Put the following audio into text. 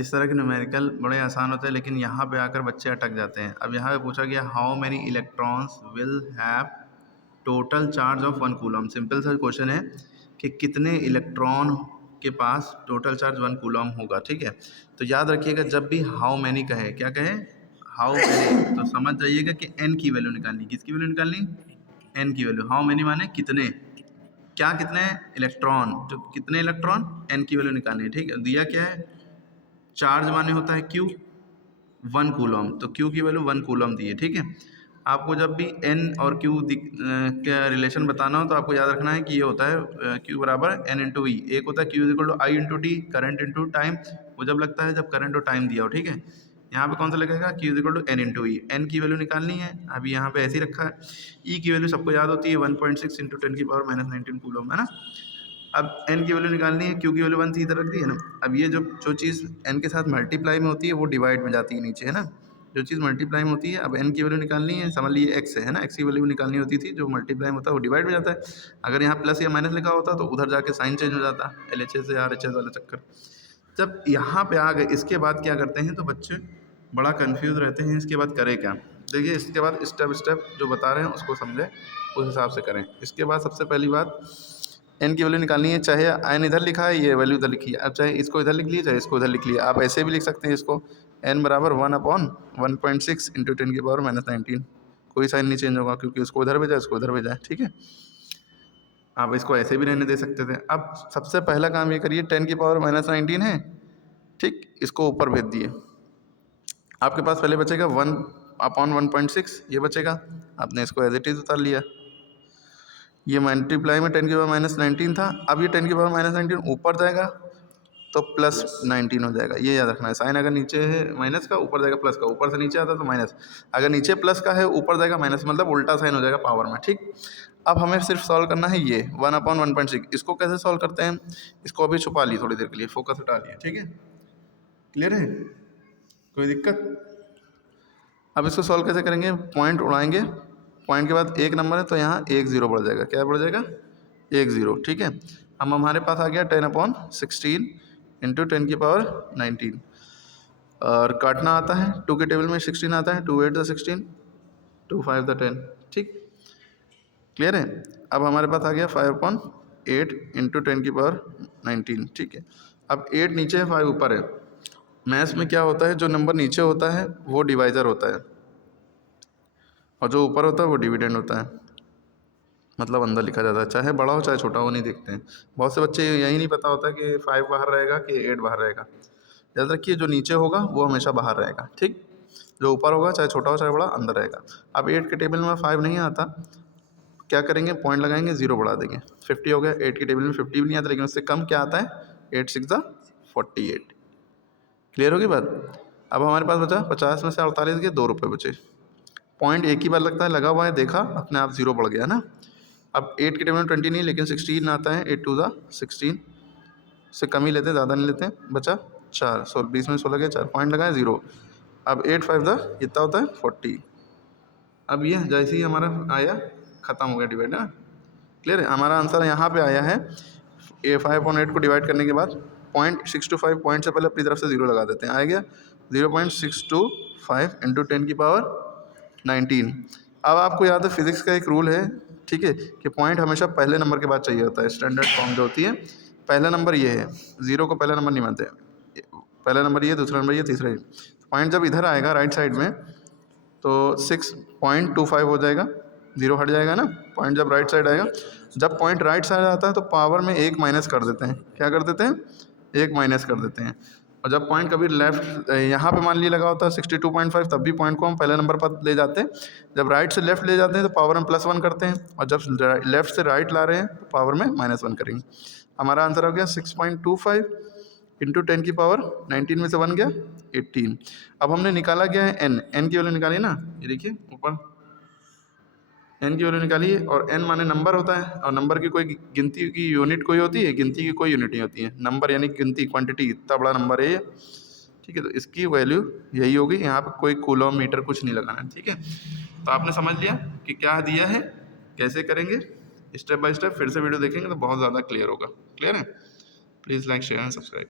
इस तरह के न्यूमेरिकल बड़े आसान होते हैं, लेकिन यहाँ पे आकर बच्चे अटक जाते हैं। अब यहाँ पे पूछा गया how many electrons will have total charge of 1 coulomb. Simple सा क्वेश्चन है कि कितने इलेक्ट्रॉन के पास टोटल चार्ज 1 कूलम होगा। ठीक है, तो याद रखिएगा जब भी हाउ मैनी कहे, क्या कहे, हाउ मैनी, तो समझ जाइएगा कि एन की वैल्यू निकालनी। किसकी वैल्यू निकालनी? एन की वैल्यू। हाउ मैनी माने कितने, क्या कितने इलेक्ट्रॉन, तो कितने इलेक्ट्रॉन, एन की वैल्यू निकालनी है। ठीक है, दिया क्या है, चार्ज माने होता है क्यू, 1 कूलम, तो क्यू की वैल्यू 1 कूलम दी है। ठीक है, आपको जब भी एन और क्यू का रिलेशन बताना हो तो आपको याद रखना है कि ये होता है क्यू बराबर एन इंटू ई। एक होता है Q is equal to I into T, current into time. वो जब लगता है जब करंट और टाइम दिया हो। ठीक है, यहाँ पे कौन सा लगेगा, Q is equal to N into E. N की वैल्यू निकालनी है, अभी यहाँ पे ऐसे ही रखा है। ई की वैल्यू सबको याद होती है 1.6 इंटू 10 की पावर माइनस 19 कूलम, है ना। अब एन की वैल्यू निकालनी है, क्यू की वैल्यू 1 इधर रख दी है ना। अब ये जो चीज़ एन के साथ मल्टीप्लाई में होती है वो डिवाइड में जाती है नीचे, है ना। जो चीज़ मल्टीप्लाई में होती है, अब एन की वैल्यू निकालनी है, समझ लीजिए एक्स है ना, एक्स की वैल्यू निकालनी होती थी, जो मल्टीप्लाई में होता है वो डिवाइड में जाता है। अगर यहाँ प्लस या माइनस लिखा होता तो उधर जाके साइन चेंज हो जाता, एल एच एस से आर एच एस वाला चक्कर। जब यहाँ पे आ गए, इसके बाद क्या करते हैं, तो बच्चे बड़ा कन्फ्यूज रहते हैं, इसके बाद करें क्या। देखिए इसके बाद स्टेप स्टेप जो बता रहे हैं उसको समझें, उस हिसाब से करें। इसके बाद सबसे पहली बात, एन की वैल्यू निकालनी है, चाहे एन इधर लिखा है, ये वैल्यू इधर लिखी है। अब चाहे इसको इधर लिख लिए, चाहे इसको इधर लिख लिए, आप ऐसे भी लिख सकते हैं इसको, एन बराबर 1/1.6 इंटू 10 की पावर माइनस 19। कोई साइन नहीं चेंज होगा क्योंकि उसको उधर भेजा, इसको उधर भेजा है। ठीक है, आप इसको ऐसे भी रहने दे सकते थे। अब सबसे पहला काम ये करिए, 10 की पावर माइनस 19 है, ठीक, इसको ऊपर भेज दिए। आपके पास पहले बचेगा 1/1.6, ये बचेगा, आपने इसको एज इट इज उतार लिया। ये मल्टीप्लाई में 10 की पावर माइनस 19 था, अब ये 10 की पावर माइनस 19 ऊपर जाएगा तो प्लस 19 हो जाएगा। ये याद रखना है, साइन अगर नीचे है माइनस का, ऊपर जाएगा प्लस का, ऊपर से नीचे आता तो माइनस, अगर नीचे प्लस का है ऊपर जाएगा माइनस, मतलब उल्टा साइन हो जाएगा पावर में। ठीक, अब हमें सिर्फ सॉल्व करना है ये 1/1.6। इसको कैसे सॉल्व करते हैं, इसको अभी छुपा लिए थोड़ी देर के लिए, फोकस हटा लिया। ठीक है, क्लियर है, कोई दिक्कत। अब इसको सॉल्व कैसे करेंगे, पॉइंट उड़ाएंगे, पॉइंट के बाद एक नंबर है तो यहाँ एक जीरो बढ़ जाएगा, क्या बढ़ जाएगा, एक जीरो। ठीक है, हम हमारे पास आ गया 10/16 इंटू 10 की पावर 19, और काटना आता है, 2 के टेबल में 16 आता है, 2 8 द 16, 2 5 द 10। ठीक, क्लियर है। अब हमारे पास आ गया 5/8 इंटू 10 की पावर 19। ठीक है, अब 8 नीचे है, 5 ऊपर है। मैथ्स में क्या होता है, जो नंबर नीचे होता है वो डिवाइज़र होता है और जो ऊपर होता है वो डिविडेंड होता है, मतलब अंदर लिखा जाता है, चाहे बड़ा हो चाहे छोटा हो, नहीं देखते हैं। बहुत से बच्चे यही नहीं पता होता कि 5 बाहर रहेगा कि 8 बाहर रहेगा। याद रखिए जो नीचे होगा वो हमेशा बाहर रहेगा, ठीक, जो ऊपर होगा चाहे छोटा हो चाहे बड़ा अंदर रहेगा। अब 8 के टेबल में 5 नहीं आता, क्या करेंगे, पॉइंट लगाएंगे, 0 बढ़ा देंगे, 50 हो गया। 8 के टेबल में 50 भी नहीं आता, लेकिन उससे कम क्या आता है, 8 6 द 48। क्लियर होगी बात। अब हमारे पास बचा 50 में से 48 के 2 रुपये बचे। पॉइंट एक ही बार लगता है, लगा हुआ है, देखा, अपने आप 0 बढ़ गया ना। अब 8 के टेबल में 20 नहीं, लेकिन 16 आता है, 8 2 द 16, से कम ही लेते हैं, ज़्यादा नहीं लेते हैं। बचा 4, 20 में 16 गया, 4 पॉइंट लगाए, 0। अब 8 5 द कितना होता है, 40। अब ये जैसे ही हमारा आया, ख़त्म हो गया डिवाइड, है ना। क्लियर है, हमारा आंसर यहाँ पे आया है। ए 5/8 को डिवाइड करने के बाद 0.625, पॉइंट से पहले अपनी तरफ से 0 लगा देते हैं, आ गया 0.625 इंटू 10 की पावर 19। अब आपको याद है फिजिक्स का एक रूल है, ठीक है, कि पॉइंट हमेशा पहले नंबर के बाद चाहिए होता है। स्टैंडर्ड फॉर्म जो होती है, पहला नंबर ये है, 0 को पहला नंबर नहीं मानते, पहला नंबर ये, दूसरा नंबर ये, तीसरा ये। पॉइंट जब इधर आएगा राइट साइड में तो 6.25 हो जाएगा, 0 हट जाएगा ना। पॉइंट जब राइट साइड आएगा, जब पॉइंट राइट साइड आता है तो पावर में 1 माइनस कर देते हैं, क्या कर देते हैं, 1 माइनस कर देते हैं। और जब पॉइंट कभी लेफ्ट यहाँ पे मान लीजिए लगा होता है 62.5, तब भी पॉइंट को हम पहले नंबर पर ले जाते हैं। जब राइट से लेफ्ट ले जाते हैं तो पावर में +1 करते हैं, और जब लेफ्ट से राइट ला रहे हैं तो पावर में -1 करेंगे। हमारा आंसर हो गया 6.25 इंटू 10 की पावर 19 में से 1 गया 18। अब हमने निकाला क्या है, एन की वैल्यू निकाली ना, ये देखिए ऊपर एन की वैल्यू निकाली है, और एन माने नंबर होता है, और नंबर की कोई गिनती की यूनिट कोई होती है, गिनती की कोई यूनिट नहीं होती है। नंबर यानी गिनती, क्वांटिटी, इतना बड़ा नंबर है ये, ठीक है, तो इसकी वैल्यू यही होगी। यहाँ पर कोई किलोमीटर कुछ नहीं लगाना है, ठीक है। तो आपने समझ लिया कि क्या दिया है, कैसे करेंगे, स्टेप बाय स्टेप। फिर से वीडियो देखेंगे तो बहुत ज़्यादा क्लियर होगा। क्लियर है, please like share and subscribe.